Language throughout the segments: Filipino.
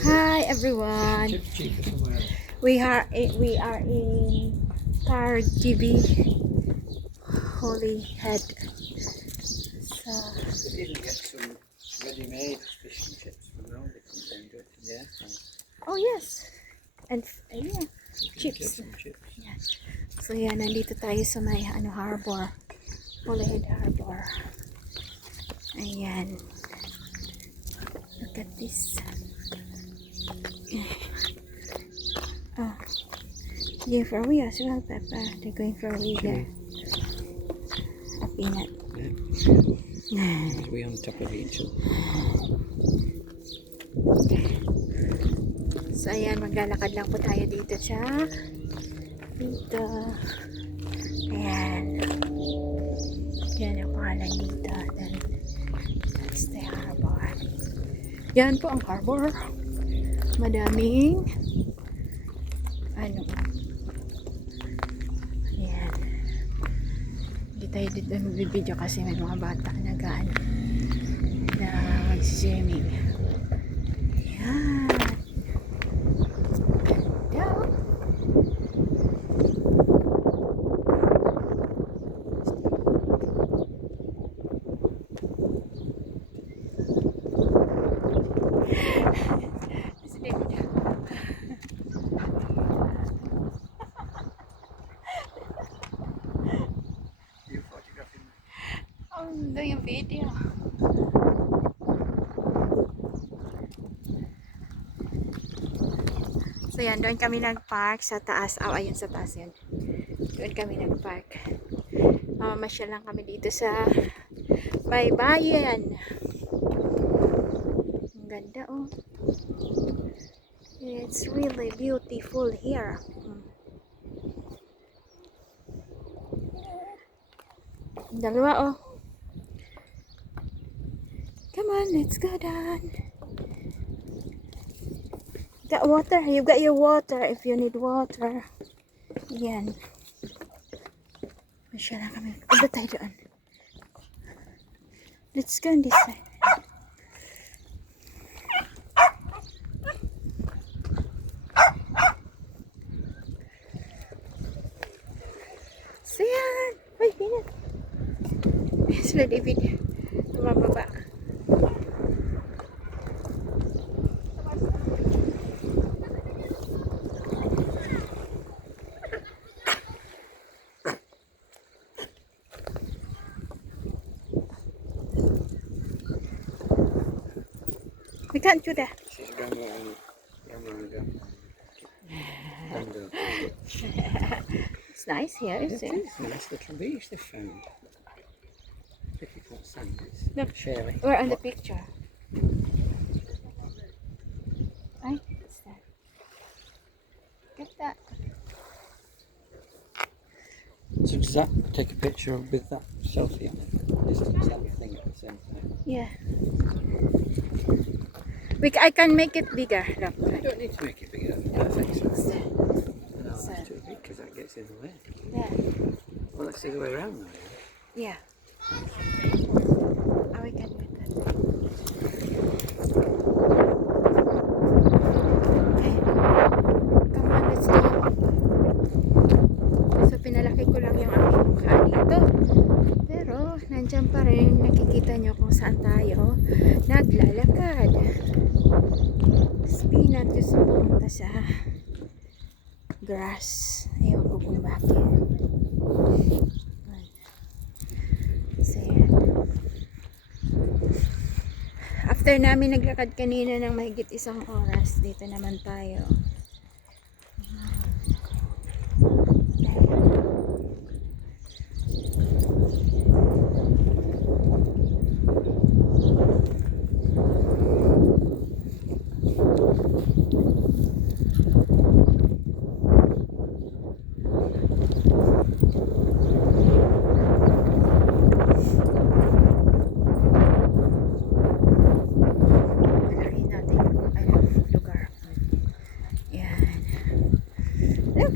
Hi everyone. We are in Cargibi Holyhead. So We didn't get some ready-made fish and chips from home. They couldn't then do it in the air fryer. oh yes. And yeah, Fish chips. and chips. Yeah. So yan, nandito tayo sa may harbor. Holyhead Harbor. Ayan. Look at this. Oh. Going for a wee as well, Peppa. They're going for a wee there. A peanut. Yeah. We on top of each other. So ayan, maglalakad lang po tayo dito. Ayan. Yan ang pangalan dito. Then, that's the harbor. Yan po ang harbor. Madaming ayan. Hindi tayo dito magbibideo kasi may mga bata na mag-swimming. Ayan. I'm doing a video. So yan, doon kami nag-park sa taas. Ayun sa taas yun. Doon kami nag-park. Masyal lang kami dito sa Baybayin. Ang ganda oh. It's really beautiful here. Dalawa oh. Come on, let's go down. Got water. You've got your water if you need water. Yan. Masya lang kami. Ano tayo doon? Let's go on this side. So yan. Uy, pinat. Sila David. Tumababa. We can't do that. She's grandma and grandma. It's nice here, isn't it? It's a nice little beach they found. Difficult sand. Look, Shirley. we're on the picture. Ay, what's that? Get that. So does that take a picture with that selfie on it? Is that the thing at the same time? Yeah. I can make it bigger. Look. You don't need to make it bigger. Perfect. So, No, that's too big because that gets in the way. yeah. Well, that's the other way around though. Yeah. Oh, we can do that. Okay. Come on, let's go. So, pinalaki ko lang yung aking mukha dito. Pero, nandyan pa rin. Nakikita nyo kung saan tayo naglalakad. Spinat gusto pumunta sa grass. Ewan ko kung bakit. So, yan. After namin naglakad kanina ng mahigit 1 oras, dito naman tayo.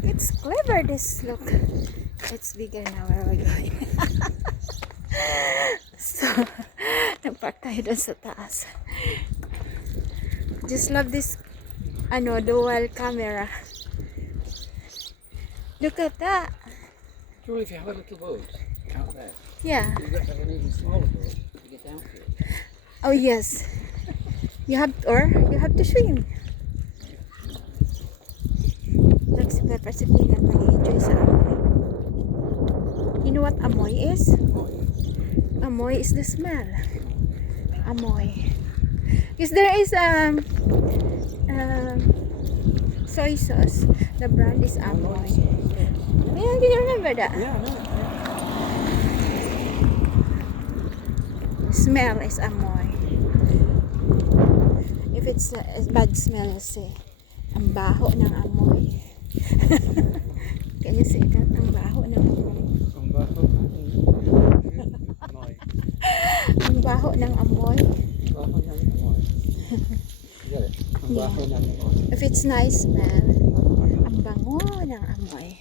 It's clever this look. It's bigger now where we're going. So, nagpark tayo doon sa taas. Just love this dual camera. Look at that. Well, if you have a little boat out there, Yeah. you've got to have an even smaller boat to get out to it. Oh yes. You have to swim. Like si Pepper si Peanut nag-enjoy sa amoy. You know what amoy is? Amoy is the smell. Amoy. Because there is soy sauce. The brand is Amoy. Yeah, do you remember that? Yeah, I know. Smell is Amoy. If it's a bad smell, say, ang baho ng amoy. Can you say that? Ang baho ng amoy. Ang baho. Amoy. Ang baho ng amoy. Baho ng amoy. Get it? Ang baho ng amoy. If it's nice smell, ang bango ng amoy.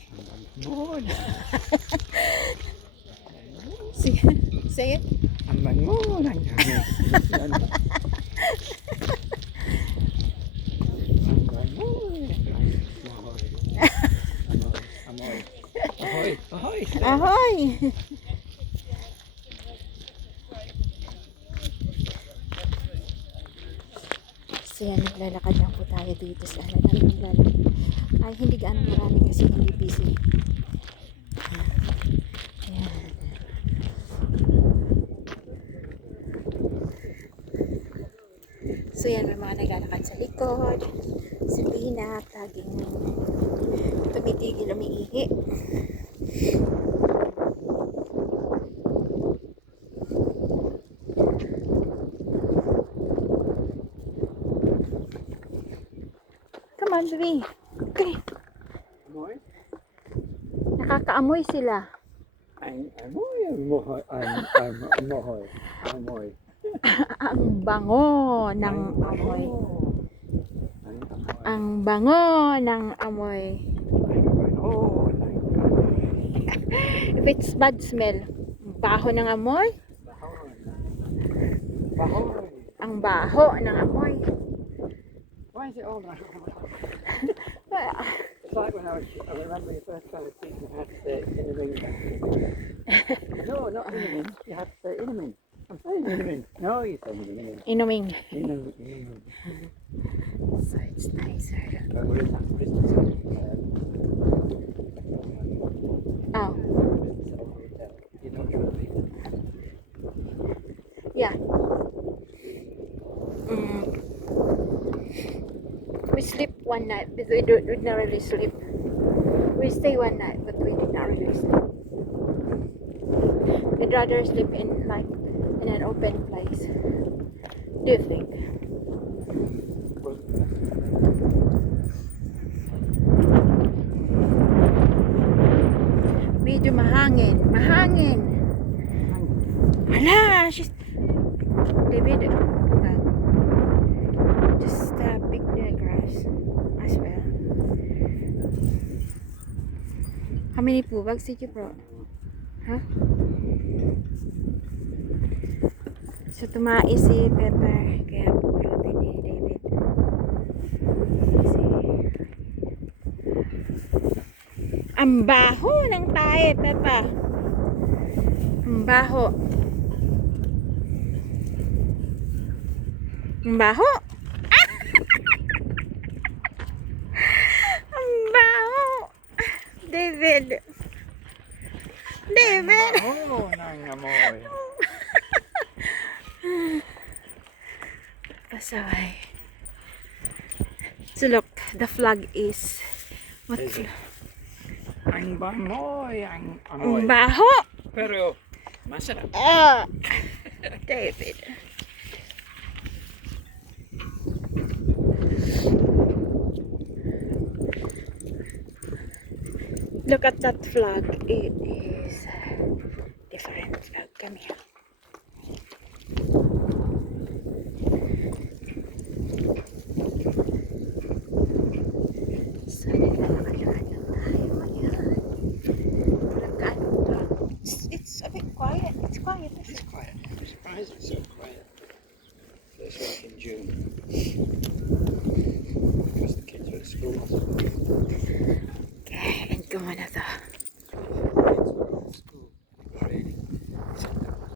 Say it. Ang bango ng amoy. Ahoy! Ahoy! So yan, naglalakad lang po tayo dito sa ay hindi gaano marami kasi hindi busy. Ayan. So yan, may mga naglalakad sa likod. Si Peanut, laging tumitigil umiihi. Come on, baby. Okay. Amoy? Nakakaamoy sila. Ang amoy. Amoy. Ang bango ng amoy. Ang bango ng amoy. If it's bad smell, baho ng amoy. Ang baho ng amoy. Why is it all that? It's like when I remember the first time I was teaching how to say Inamin. No, not Inamin. You have to say Inamin. I'm saying Inamin. No, you're saying Inamin. Inuming. Inamin. So it's nicer. We're in that business. Oh, Hotel. You know what you're doing. yeah. We sleep one night, but we did not really sleep. We stay one night, but we did not really sleep. We'd rather sleep in an open place. Do you think? Medyo mahangin. Mahangin. Hala! David, okay. Just pick the grass as well. How many poo bags did you brought? Huh? So tumais si Pepper, kaya pupulutin ni David. Ang baho ng tae, Peppa. Ang baho. Ang baho. Ah! Ang baho. David. David. Oh, nang amoy. Pasaway. So look, the flag is what Is it? flag? Ang bamoy, ang Ang amoy. baho. Pero, masarap. Ah, David. Look at that flag. It is different flag. Come here. So, naglalakad-lakad lang tayo. Ayan. Nagkaano to? It's a bit quiet. It's quiet. It's quiet. I'm surprised it's so quiet. First week in June. Okay, end ko muna to.